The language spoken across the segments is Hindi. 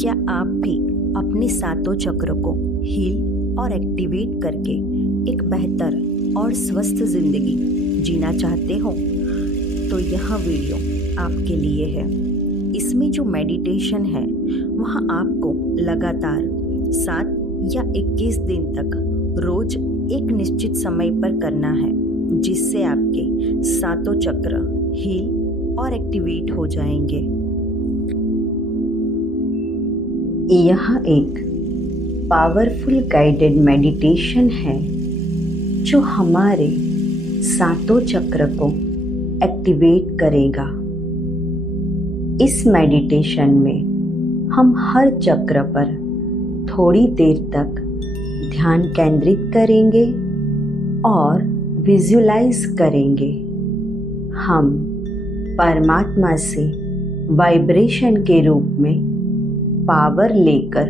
क्या आप भी अपने सातों चक्र को हील और एक्टिवेट करके एक बेहतर और स्वस्थ जिंदगी जीना चाहते हो? तो यह वीडियो आपके लिए है। इसमें जो मेडिटेशन है वह आपको लगातार 7 या 21 दिन तक रोज एक निश्चित समय पर करना है, जिससे आपके सातों चक्र हील और एक्टिवेट हो जाएंगे। यह एक पावरफुल गाइडेड मेडिटेशन है जो हमारे सातों चक्र को एक्टिवेट करेगा। इस मेडिटेशन में हम हर चक्र पर थोड़ी देर तक ध्यान केंद्रित करेंगे और विजुलाइज करेंगे। हम परमात्मा से वाइब्रेशन के रूप में पावर लेकर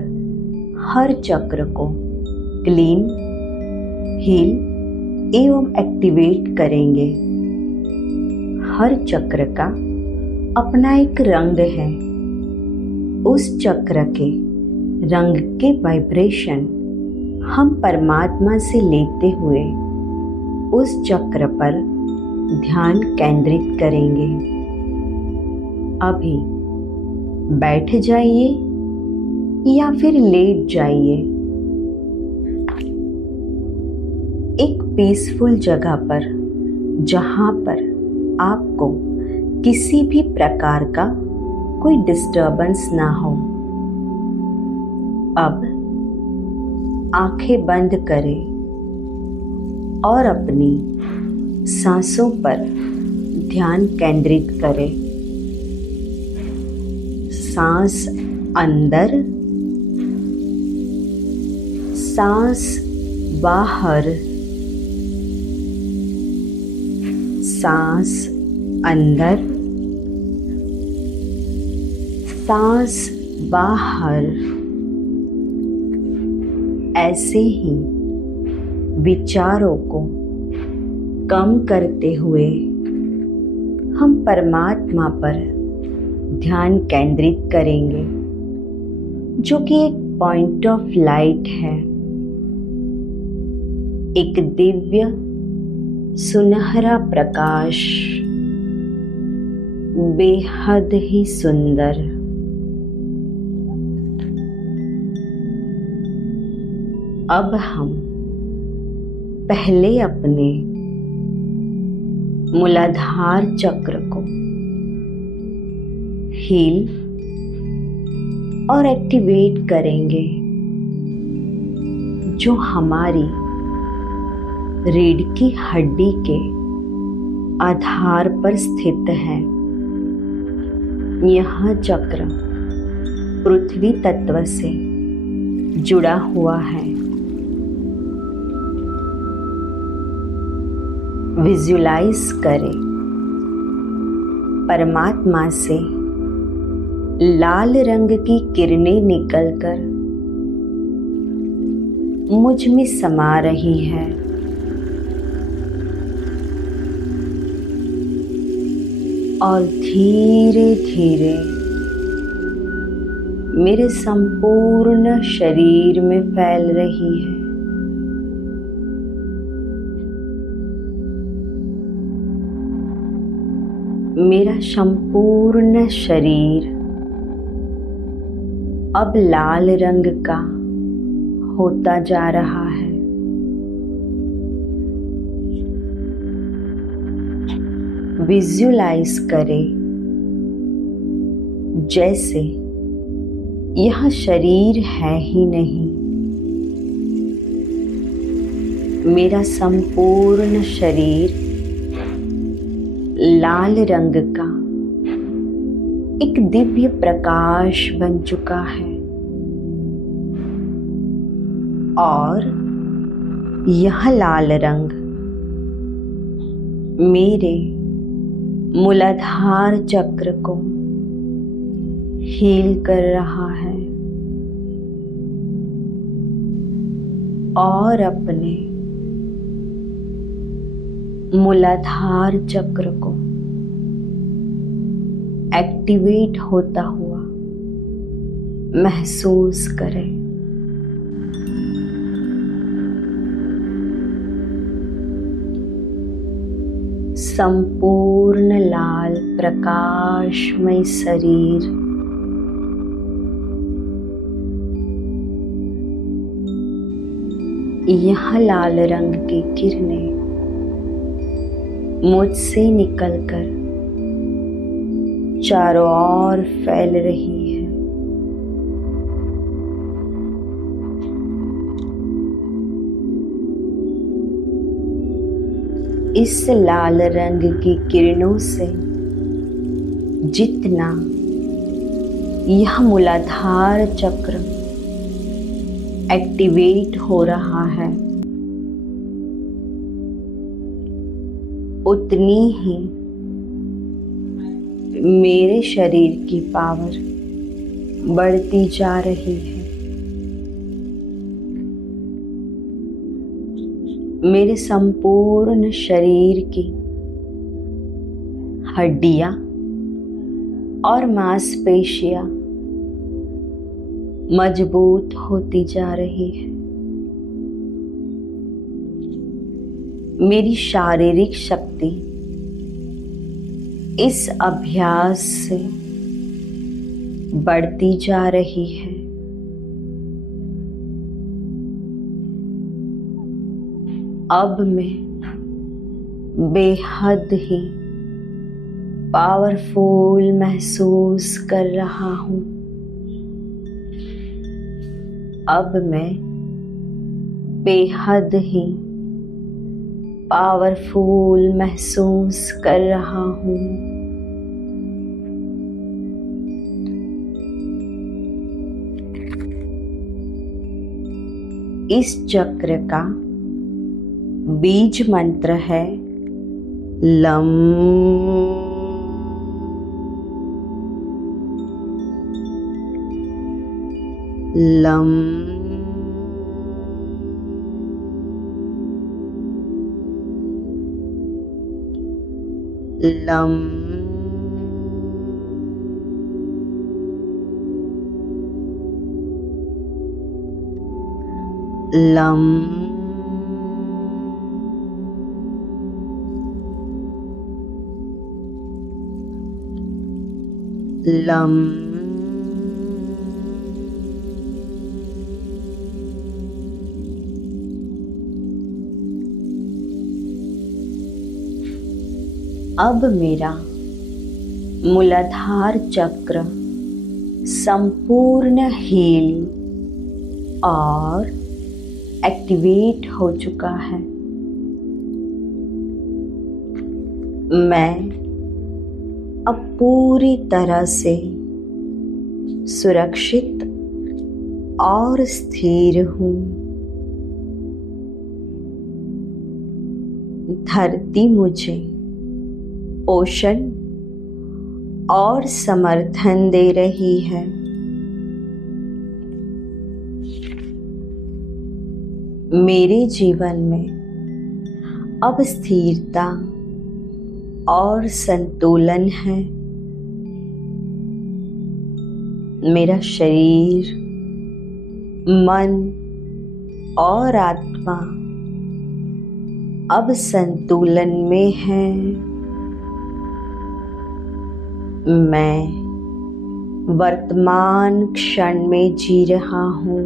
हर चक्र को क्लीन, हील एवं एक्टिवेट करेंगे। हर चक्र का अपना एक रंग है। उस चक्र के रंग के वाइब्रेशन हम परमात्मा से लेते हुए उस चक्र पर ध्यान केंद्रित करेंगे। अभी बैठ जाइए या फिर लेट जाइए। एक पीसफुल जगह पर जहां पर आपको किसी भी प्रकार का कोई डिस्टर्बेंस ना हो। अब आंखें बंद करें और अपनी सांसों पर ध्यान केंद्रित करें। सांस अंदर, सांस बाहर, सांस अंदर, सांस बाहर। ऐसे ही विचारों को कम करते हुए हम परमात्मा पर ध्यान केंद्रित करेंगे, जो कि एक पॉइंट ऑफ लाइट है। एक दिव्य सुनहरा प्रकाश, बेहद ही सुंदर। अब हम पहले अपने मूलाधार चक्र को हील और एक्टिवेट करेंगे, जो हमारी रीढ़ की हड्डी के आधार पर स्थित है। यह चक्र पृथ्वी तत्व से जुड़ा हुआ है। विजुलाइज करें परमात्मा से लाल रंग की किरणें निकलकर मुझ में समा रही है। और धीरे धीरे मेरे संपूर्ण शरीर में फैल रही है। मेरा संपूर्ण शरीर अब लाल रंग का होता जा रहा है। विजुलाइज करें जैसे यह शरीर है ही नहीं। मेरा संपूर्ण शरीर लाल रंग का एक दिव्य प्रकाश बन चुका है और यह लाल रंग मेरे मूलाधार चक्र को हील कर रहा है और अपने मूलाधार चक्र को एक्टिवेट होता हुआ महसूस करें। संपूर्ण लाल प्रकाशमय शरीर यह लाल रंग की किरणें मुझसे निकलकर चारों ओर फैल रही है। इस लाल रंग की किरणों से जितना यह मूलाधार चक्र एक्टिवेट हो रहा है, उतनी ही मेरे शरीर की पावर बढ़ती जा रही है। मेरे संपूर्ण शरीर की हड्डियां और मांसपेशियां मजबूत होती जा रही है। मेरी शारीरिक शक्ति इस अभ्यास से बढ़ती जा रही है। अब मैं बेहद ही पावरफुल महसूस कर रहा हूँ। अब मैं बेहद ही पावरफुल महसूस कर रहा हूँ। इस चक्र का बीज मंत्र है lump. Lump. Lump. Lump. Lump. अब मेरा मूलाधार चक्र संपूर्ण हील और एक्टिवेट हो चुका है। मैं अब पूरी तरह से सुरक्षित और स्थिर हूँ। धरती मुझे पोषण और समर्थन दे रही है। मेरे जीवन में अब स्थिरता और संतुलन है। मेरा शरीर, मन और आत्मा अब संतुलन में है। मैं वर्तमान क्षण में जी रहा हूँ।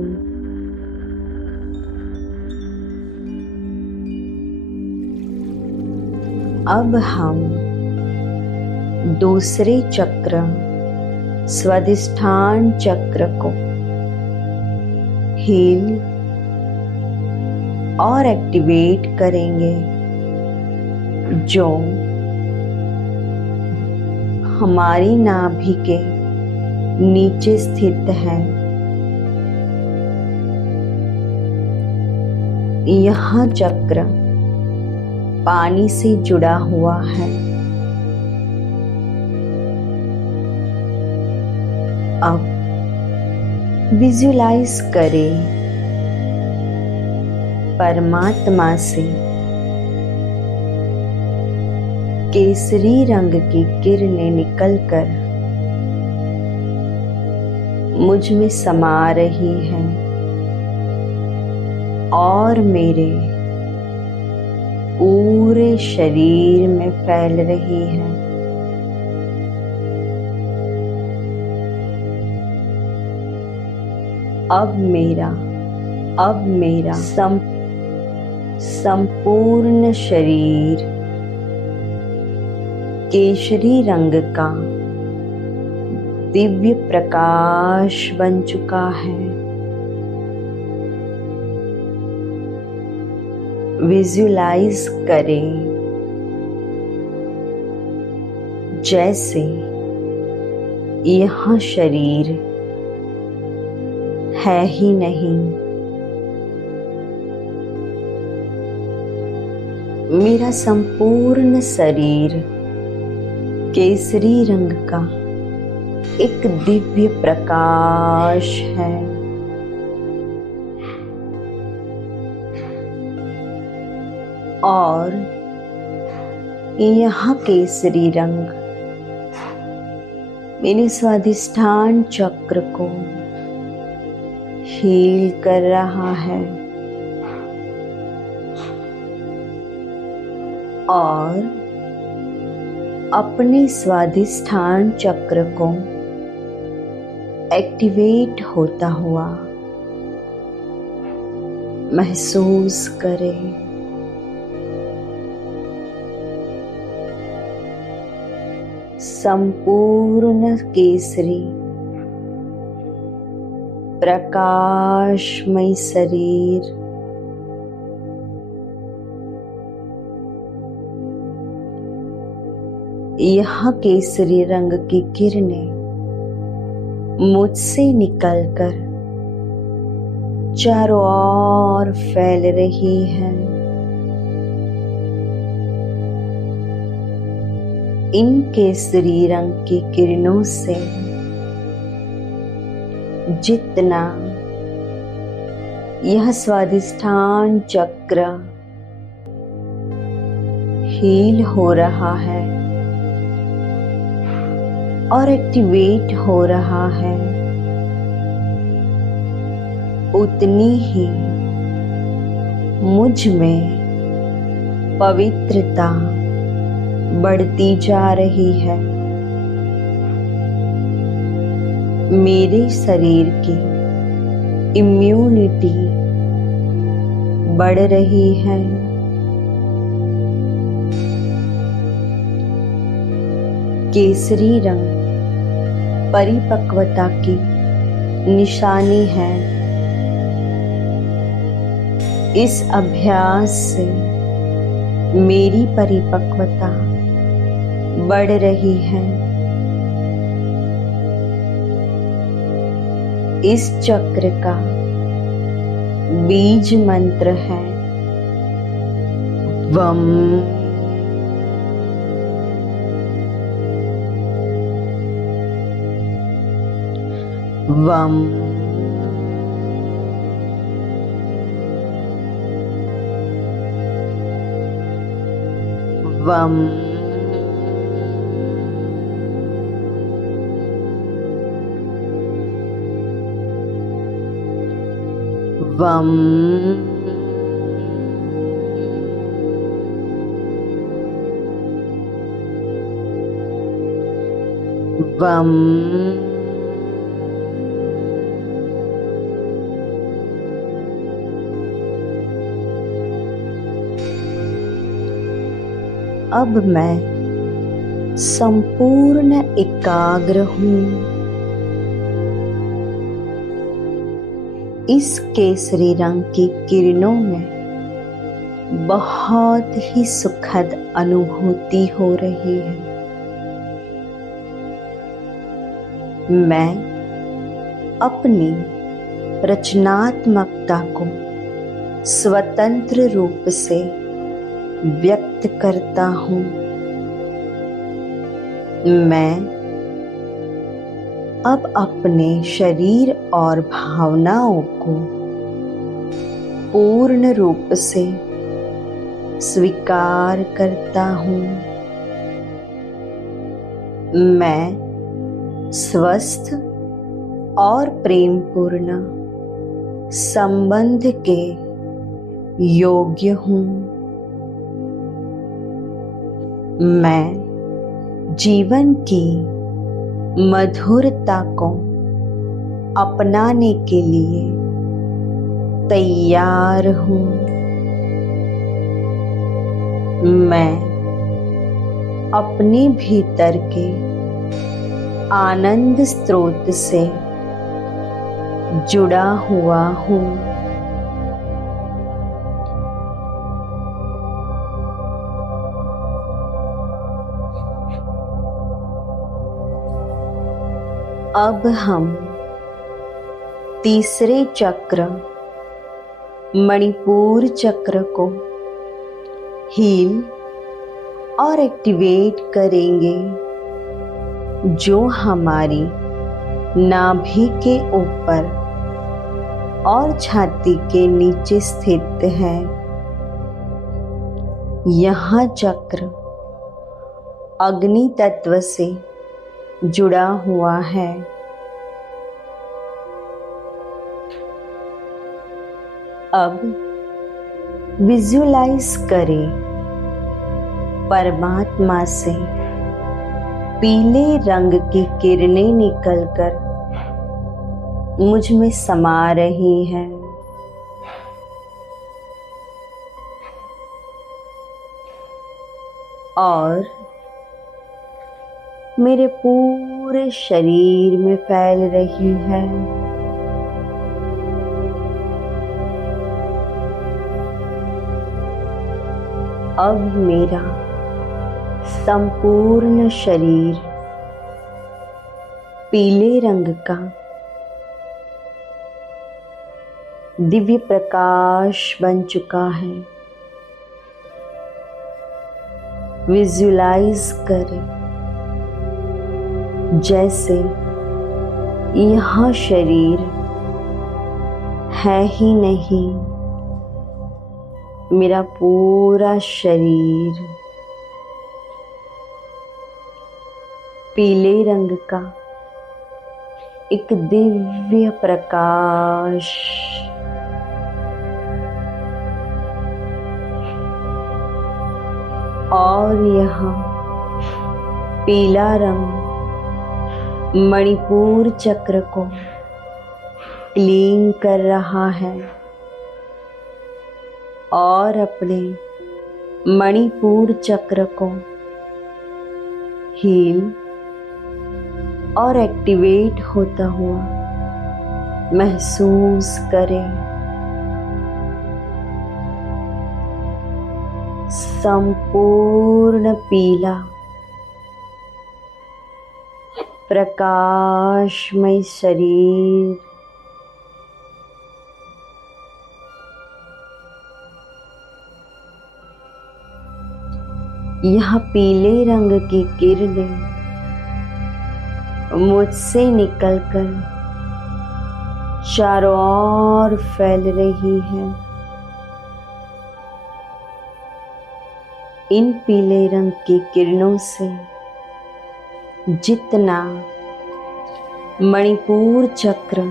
अब हम दूसरे चक्र स्वादिष्ठान चक्र को हील और एक्टिवेट करेंगे, जो हमारी नाभि के नीचे स्थित है। यह चक्र पानी से जुड़ा हुआ है। अब विजुलाइज करें परमात्मा से केसरी रंग की किरणें निकलकर मुझ में समा रही है और मेरे पूरे शरीर में फैल रही है। अब मेरा संपूर्ण शरीर केशरी रंग का दिव्य प्रकाश बन चुका है। विजुलाइज करें जैसे यह शरीर है ही नहीं। मेरा संपूर्ण शरीर केसरी रंग का एक दिव्य प्रकाश है। और यह केसरी रंग मेरे स्वादिष्ठान चक्र को हील कर रहा है और अपने स्वादिष्ठान चक्र को एक्टिवेट होता हुआ महसूस करें। संपूर्ण केसरी प्रकाशमय शरीर यह केसरी रंग की किरणें मुझसे निकलकर चारों ओर फैल रही है। इन केसरी रंग की किरणों से जितना यह स्वादिष्ठान चक्र हील हो रहा है और एक्टिवेट हो रहा है, उतनी ही मुझ में पवित्रता बढ़ती जा रही है। मेरे शरीर की इम्यूनिटी बढ़ रही है। केसरी रंग परिपक्वता की निशानी है। इस अभ्यास से मेरी परिपक्वता बढ़ रही है। इस चक्र का बीज मंत्र है वम। वम वम वम वम अब मैं संपूर्ण एकाग्र हूँ। इस केसरी रंग की किरणों में बहुत ही सुखद अनुभूति हो रही है। मैं अपनी रचनात्मकता को स्वतंत्र रूप से व्यक्त करता हूँ। मैं अब अपने शरीर और भावनाओं को पूर्ण रूप से स्वीकार करता हूँ। मैं स्वस्थ और प्रेमपूर्ण संबंध के योग्य हूँ। मैं जीवन की मधुरता को अपनाने के लिए तैयार हूँ। मैं अपने भीतर के आनंद स्रोत से जुड़ा हुआ हूँ। अब हम तीसरे चक्र मणिपुर चक्र को हील और एक्टिवेट करेंगे, जो हमारी नाभि के ऊपर और छाती के नीचे स्थित है। यह चक्र अग्नि तत्व से जुड़ा हुआ है। अब विजुअलाइज करें परमात्मा से पीले रंग की किरणें निकलकर मुझ में समा रही हैं। और मेरे पूरे शरीर में फैल रही है। अब मेरा संपूर्ण शरीर पीले रंग का दिव्य प्रकाश बन चुका है। विजुअलाइज करें जैसे यह शरीर है ही नहीं, मेरा पूरा शरीर पीले रंग का एक दिव्य प्रकाश और यह पीला रंग मणिपुर चक्र को क्लीन कर रहा है और अपने मणिपुर चक्र को हील और एक्टिवेट होता हुआ महसूस करें। संपूर्ण पीला प्रकाशमय शरीर यह पीले रंग की किरणें मुझसे निकलकर चारों ओर फैल रही है। इन पीले रंग की किरणों से जितना मणिपुर चक्र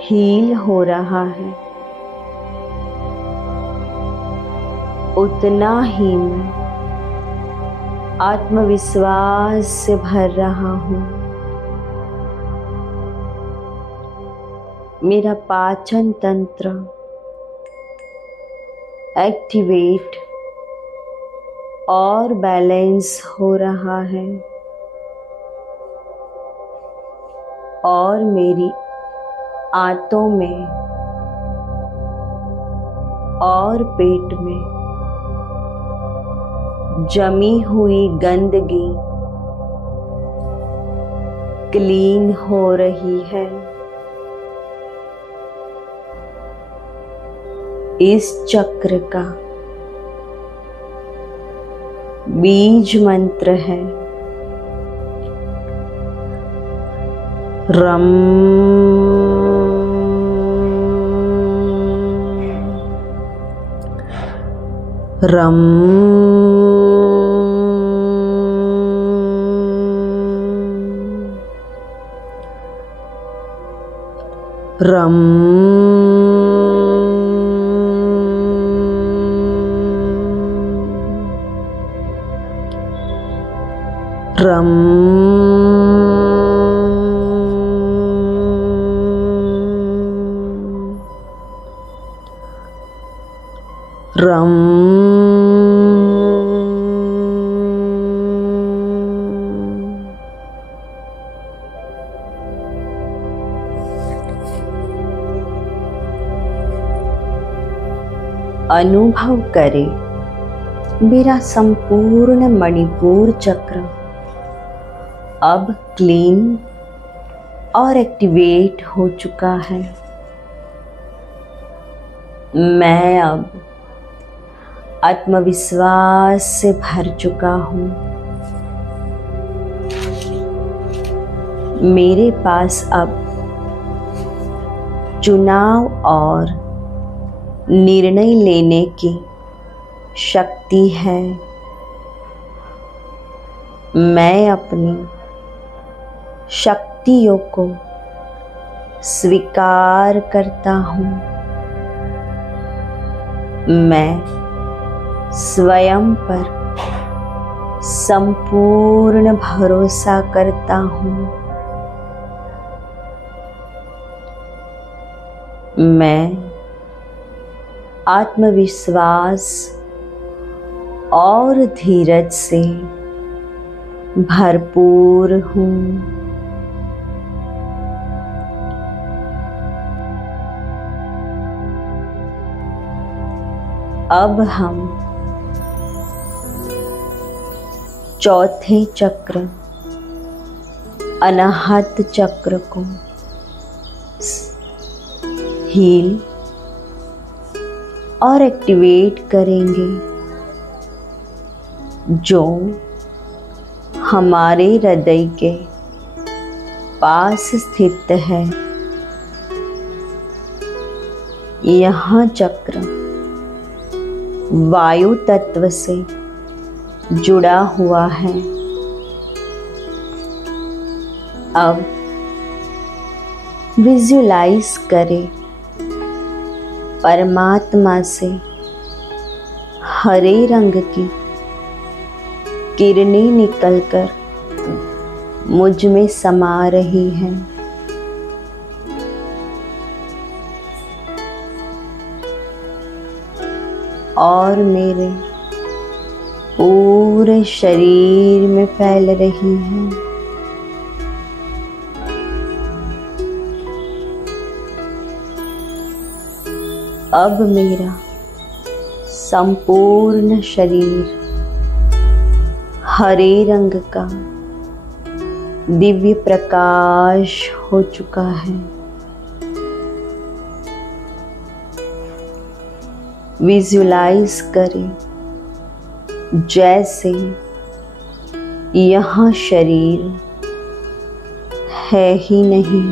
हील हो रहा है, उतना ही मैं आत्मविश्वास से भर रहा हूँ। मेरा पाचन तंत्र एक्टिवेट और बैलेंस हो रहा है और मेरी आंतों में और पेट में जमी हुई गंदगी क्लीन हो रही है। इस चक्र का बीज मंत्र है रम रम रम रम रम अनुभव करें मेरा संपूर्ण मणिपुर चक्र अब क्लीन और एक्टिवेट हो चुका है। मैं अब आत्मविश्वास से भर चुका हूँ। मेरे पास अब चुनाव और निर्णय लेने की शक्ति है। मैं अपनी शक्तियों को स्वीकार करता हूँ। मैं स्वयं पर संपूर्ण भरोसा करता हूँ। मैं आत्मविश्वास और धीरज से भरपूर हूँ। अब हम चौथे चक्र अनाहत चक्र को हील और एक्टिवेट करेंगे, जो हमारे हृदय के पास स्थित है। यह चक्र वायु तत्व से जुड़ा हुआ है। अब विजुलाइज करें परमात्मा से हरे रंग की किरणें निकलकर मुझ में समा रही हैं। और मेरे पूरे शरीर में फैल रही हैं। अब मेरा संपूर्ण शरीर हरे रंग का दिव्य प्रकाश हो चुका है। विजुलाइज करें जैसे यह शरीर है ही नहीं।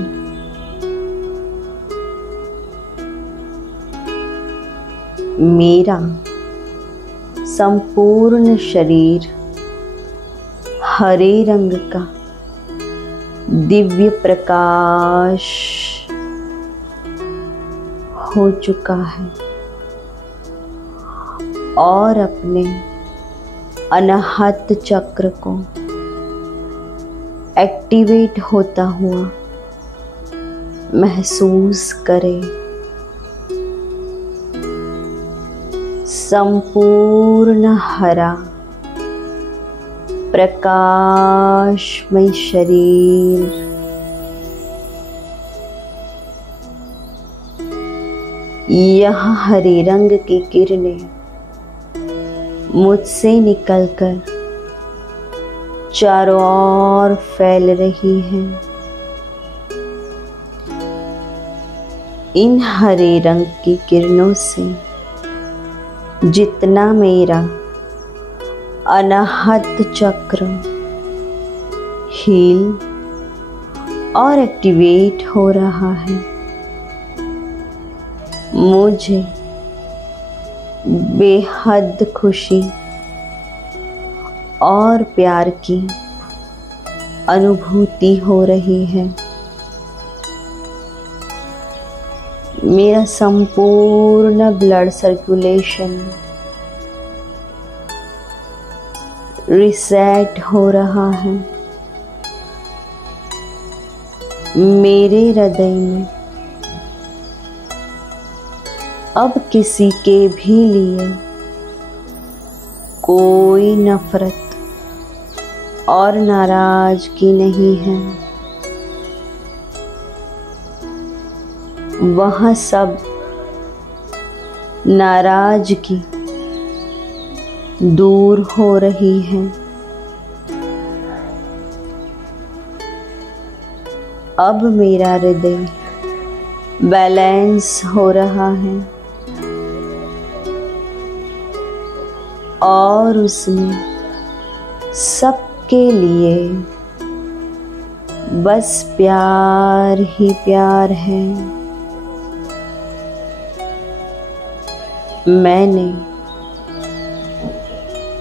मेरा संपूर्ण शरीर हरे रंग का दिव्य प्रकाश हो चुका है और अपने अनाहत चक्र को एक्टिवेट होता हुआ महसूस करें। संपूर्ण हरा प्रकाशमय शरीर यह हरे रंग की किरणें मुझसे निकलकर चारों ओर फैल रही हैं। इन हरे रंग की किरणों से जितना मेरा अनाहत चक्र हील और एक्टिवेट हो रहा है, मुझे बेहद खुशी और प्यार की अनुभूति हो रही है। मेरा संपूर्ण ब्लड सर्कुलेशन रिसेट हो रहा है। मेरे हृदय में अब किसी के भी लिए कोई नफरत और नाराजगी नहीं है। वह सब नाराजगी दूर हो रही है। अब मेरा हृदय बैलेंस हो रहा है और उसमें सबके लिए बस प्यार ही प्यार है। मैंने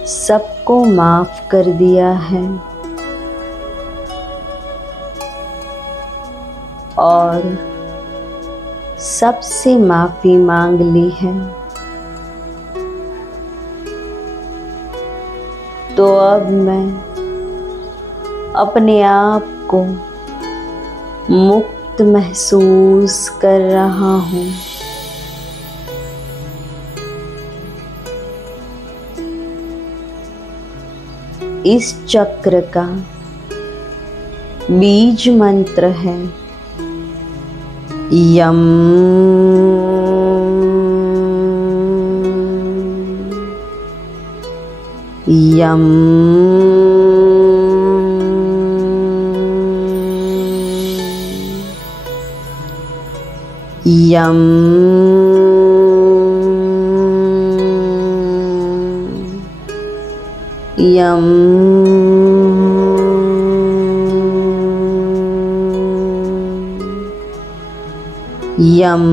सबको माफ कर दिया है और सबसे माफी मांग ली है। तो अब मैं अपने आप को मुक्त महसूस कर रहा हूँ। इस चक्र का बीज मंत्र है यम यम यम यम यम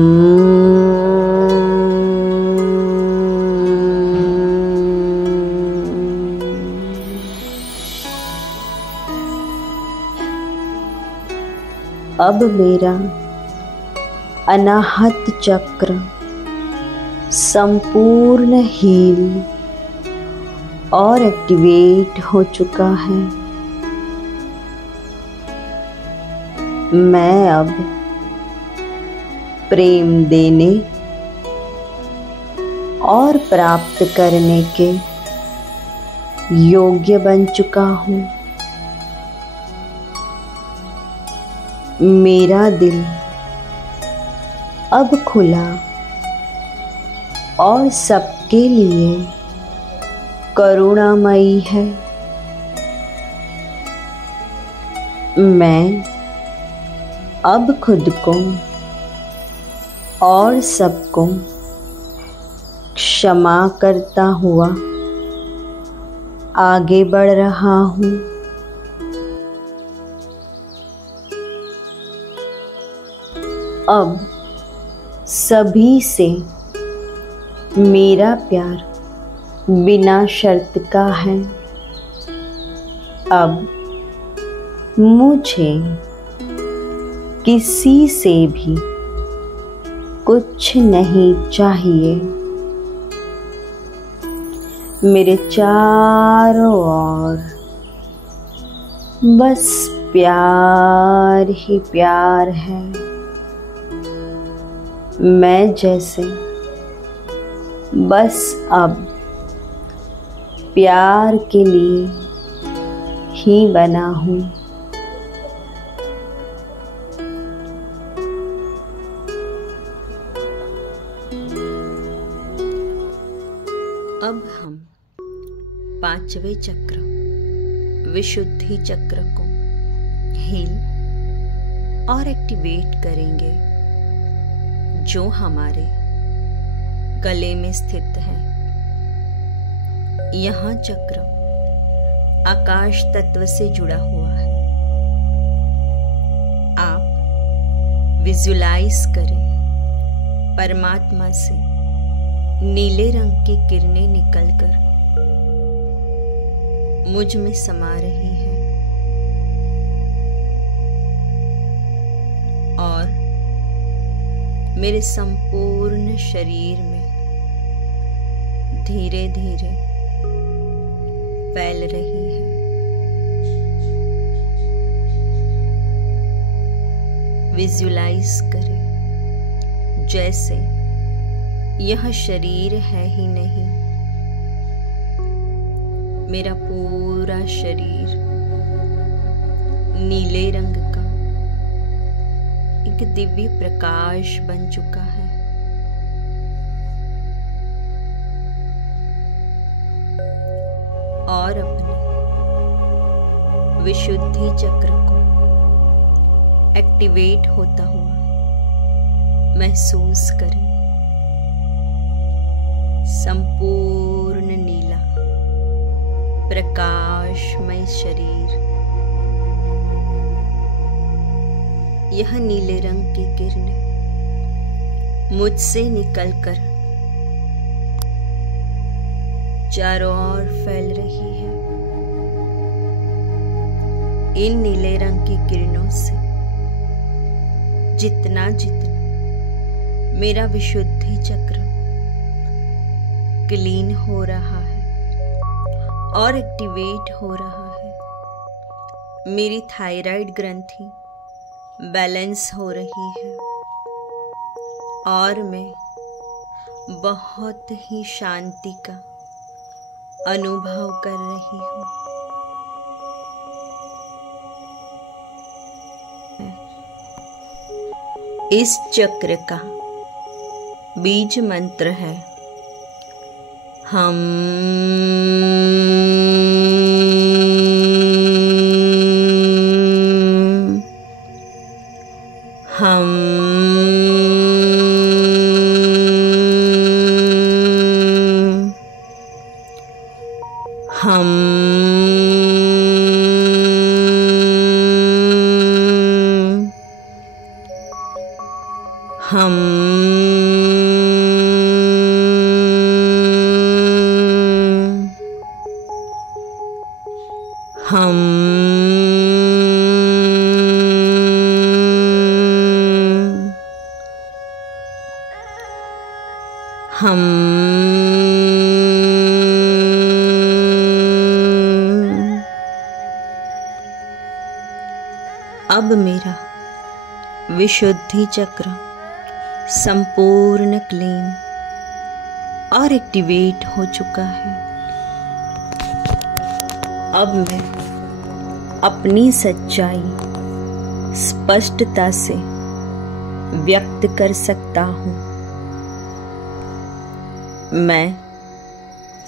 अब मेरा अनाहत चक्र संपूर्ण हील और एक्टिवेट हो चुका है। मैं अब प्रेम देने और प्राप्त करने के योग्य बन चुका हूँ। मेरा दिल अब खुला और सबके लिए करुणामयी है। मैं अब खुद को और सबको क्षमा करता हुआ आगे बढ़ रहा हूँ। अब सभी से मेरा प्यार बिना शर्त का है। अब मुझे किसी से भी कुछ नहीं चाहिए। मेरे चारों ओर बस प्यार ही प्यार है। मैं जैसे बस अब प्यार के लिए ही बना हूँ। अब हम पांचवें चक्र विशुद्धि चक्र को हील और एक्टिवेट करेंगे, जो हमारे गले में स्थित है। यह चक्र आकाश तत्व से जुड़ा हुआ है। आप विजुलाइज करें परमात्मा से नीले रंग की किरणें निकलकर मुझ में समा रही है और मेरे संपूर्ण शरीर में धीरे धीरे फैल रही है। विजुलाइज करें जैसे यह शरीर है ही नहीं, मेरा पूरा शरीर नीले रंग का एक दिव्य प्रकाश बन चुका है। और अपने विशुद्धि चक्र को एक्टिवेट होता हुआ महसूस करें। संपूर्ण नीला प्रकाशमय शरीर, यह नीले रंग की किरणें मुझसे निकलकर चारों ओर फैल रही है। इन नीले रंग की किरणों से जितना जितना मेरा विशुद्धि चक्र क्लीन हो रहा है और एक्टिवेट हो रहा है, मेरी थायराइड ग्रंथि बैलेंस हो रही है और मैं बहुत ही शांति का अनुभव कर रही हूँ। इस चक्र का बीज मंत्र है हम। अब मेरा विशुद्धि चक्र संपूर्ण क्लीन और एक्टिवेट हो चुका है। अब मैं अपनी सच्चाई स्पष्टता से व्यक्त कर सकता हूँ। मैं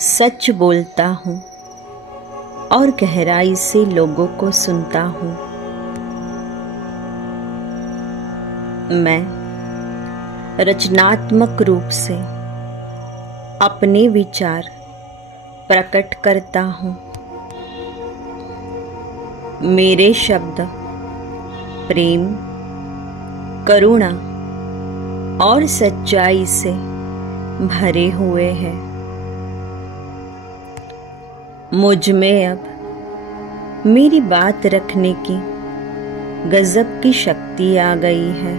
सच बोलता हूँ और गहराई से लोगों को सुनता हूँ। मैं रचनात्मक रूप से अपने विचार प्रकट करता हूँ। मेरे शब्द प्रेम, करुणा और सच्चाई से भरे हुए हैं। मुझ में अब मेरी बात रखने की गजब की शक्ति आ गई है।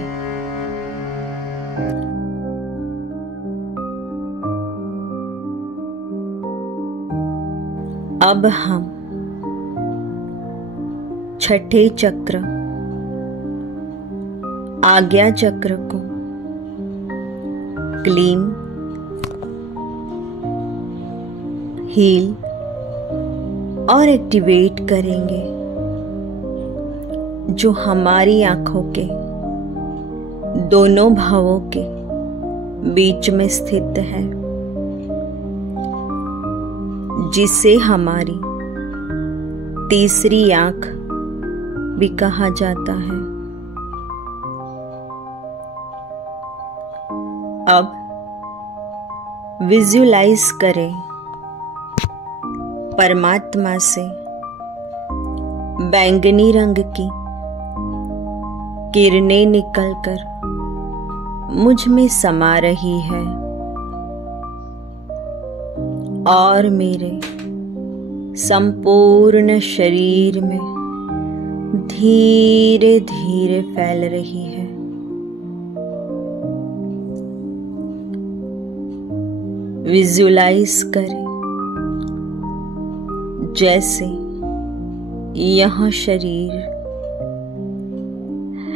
अब हम छठे चक्र आज्ञा चक्र को क्लीन, हील और एक्टिवेट करेंगे, जो हमारी आंखों के दोनों भावों के बीच में स्थित है, जिसे हमारी तीसरी आंख भी कहा जाता है। अब विजुलाइज करें परमात्मा से बैंगनी रंग की किरणें निकलकर मुझ में समा रही है और मेरे संपूर्ण शरीर में धीरे धीरे फैल रही है। विजुलाइज करें जैसे यह शरीर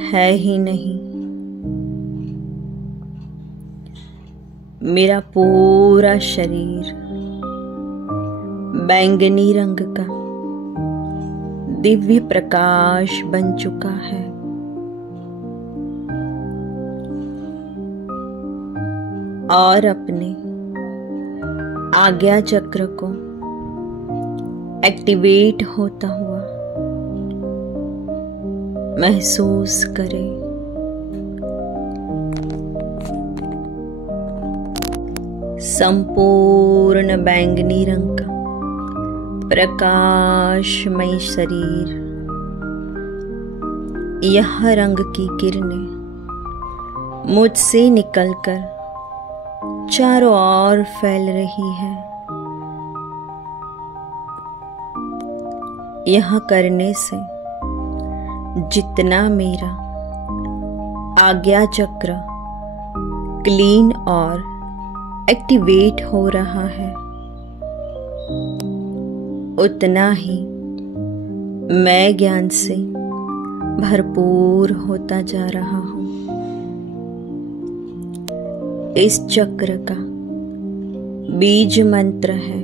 है ही नहीं। मेरा पूरा शरीर बैंगनी रंग का दिव्य प्रकाश बन चुका है। और अपने आज्ञा चक्र को एक्टिवेट होता हुआ महसूस करें। संपूर्ण बैंगनी रंग का प्रकाशमय शरीर, यह रंग की किरणें मुझसे निकलकर चारों ओर फैल रही है। यह करने से जितना मेरा आज्ञा चक्र क्लीन और एक्टिवेट हो रहा है, उतना ही मैं ज्ञान से भरपूर होता जा रहा हूं। इस चक्र का बीज मंत्र है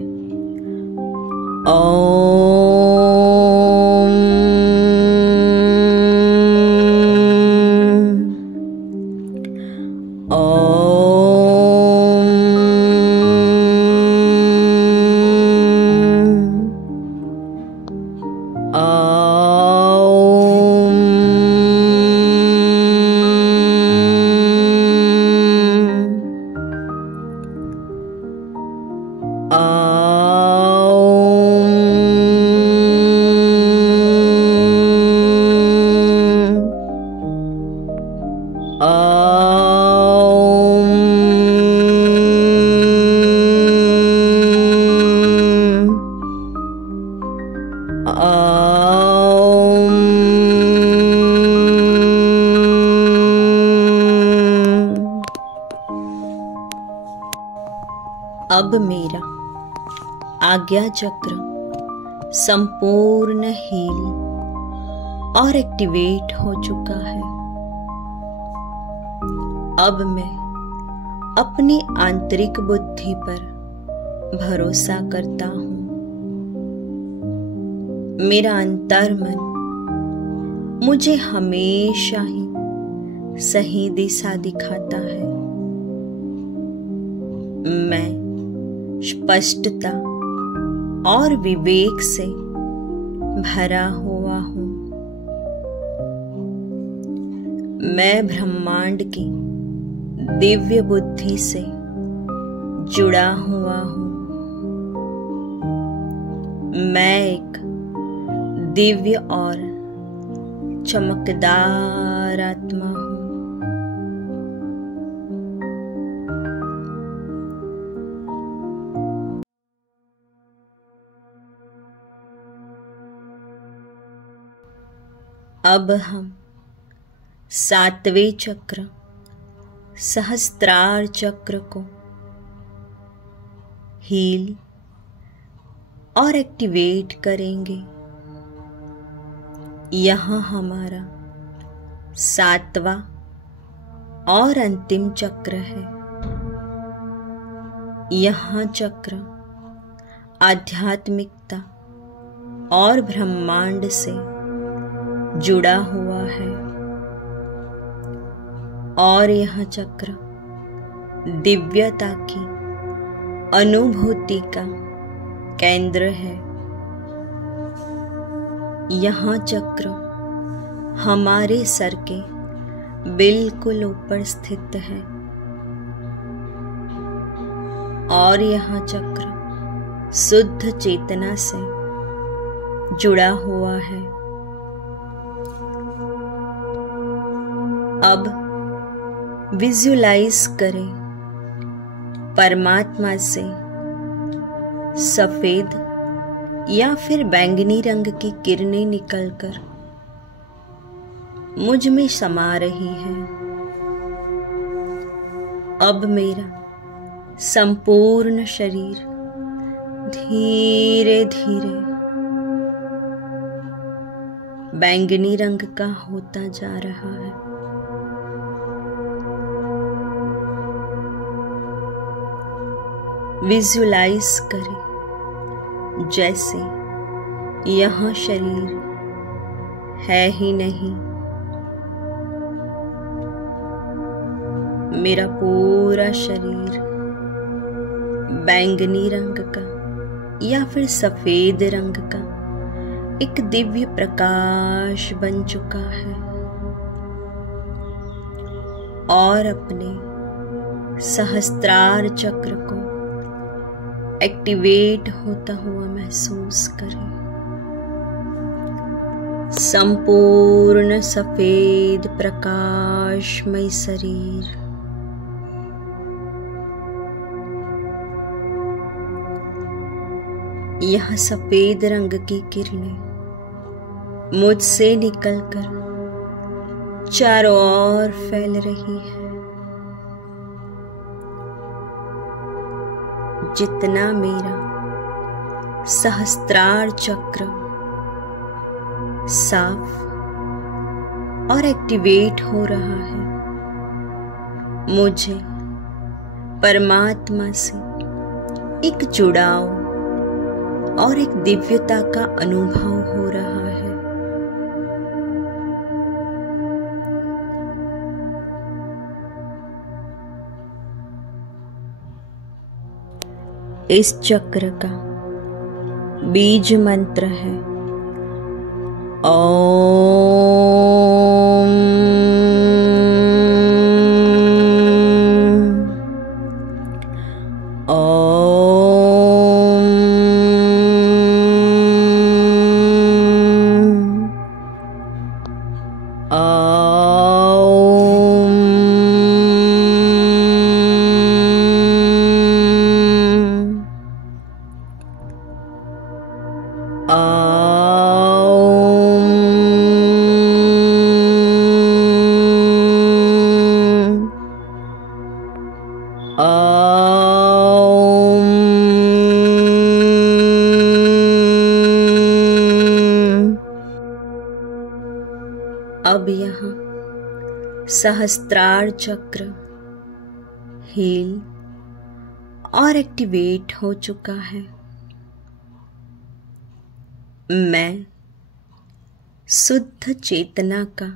अब मेरा आज्ञा चक्र संपूर्ण हील और एक्टिवेट हो चुका है। अब मैं अपनी आंतरिक बुद्धि पर भरोसा करता हूँ। मेरा अंतर्मन मुझे हमेशा ही सही दिशा दिखाता है। मैं स्पष्टता और विवेक से भरा हुआ हूँ। मैं ब्रह्मांड की दिव्य बुद्धि से जुड़ा हुआ हूँ। मैं एक दिव्य और चमकदार आत्मा हूँ। अब हम सातवें चक्र सहस्त्रार चक्र को हील और एक्टिवेट करेंगे। यह हमारा सातवां और अंतिम चक्र है। यह चक्र आध्यात्मिकता और ब्रह्मांड से जुड़ा हुआ है और यह चक्र दिव्यता की अनुभूति का केंद्र है। यह चक्र हमारे सर के बिल्कुल ऊपर स्थित है और यह चक्र शुद्ध चेतना से जुड़ा हुआ है। अब विजुलाइज करें परमात्मा से सफेद या फिर बैंगनी रंग की किरणें निकलकर मुझ में समा रही है। अब मेरा संपूर्ण शरीर धीरे धीरे बैंगनी रंग का होता जा रहा है। विजुलाइज करें जैसे यह शरीर है ही नहीं। मेरा पूरा शरीर बैंगनी रंग का या फिर सफेद रंग का एक दिव्य प्रकाश बन चुका है और अपने सहस्त्रार चक्र को एक्टिवेट होता हुआ महसूस करें। संपूर्ण सफेद प्रकाशमय शरीर यह सफेद रंग की किरणें मुझसे निकलकर चारों ओर फैल रही है। जितना मेरा सहस्त्रार चक्र साफ और एक्टिवेट हो रहा है, मुझे परमात्मा से एक जुड़ाव और एक दिव्यता का अनुभव हो रहा है। इस चक्र का बीज मंत्र है ओम। अब यहाँ सहस्त्रार चक्र हील और एक्टिवेट हो चुका है। मैं शुद्ध चेतना का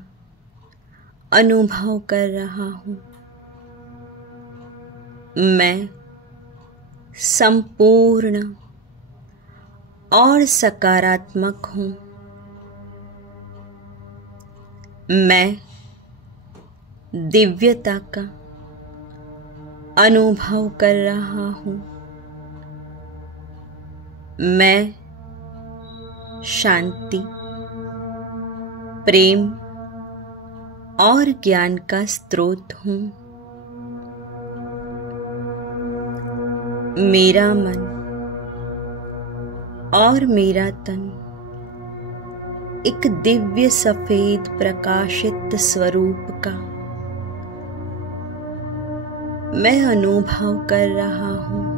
अनुभव कर रहा हूँ। मैं संपूर्ण और सकारात्मक हूँ। मैं दिव्यता का अनुभव कर रहा हूँ। मैं शांति, प्रेम और ज्ञान का स्रोत हूँ। मेरा मन और मेरा तन एक दिव्य सफेद प्रकाशित स्वरूप का मैं अनुभव कर रहा हूँ।